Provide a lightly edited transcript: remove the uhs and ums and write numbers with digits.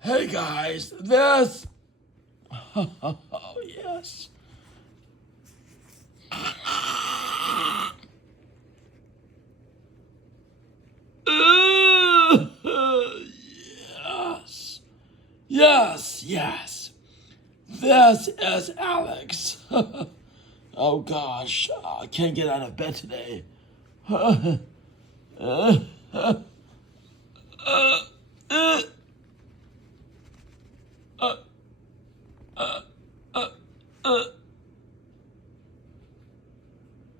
Hey guys, this. Oh, yes. Yes. Yes, yes. This is Alex. Oh gosh, I can't get out of bed today.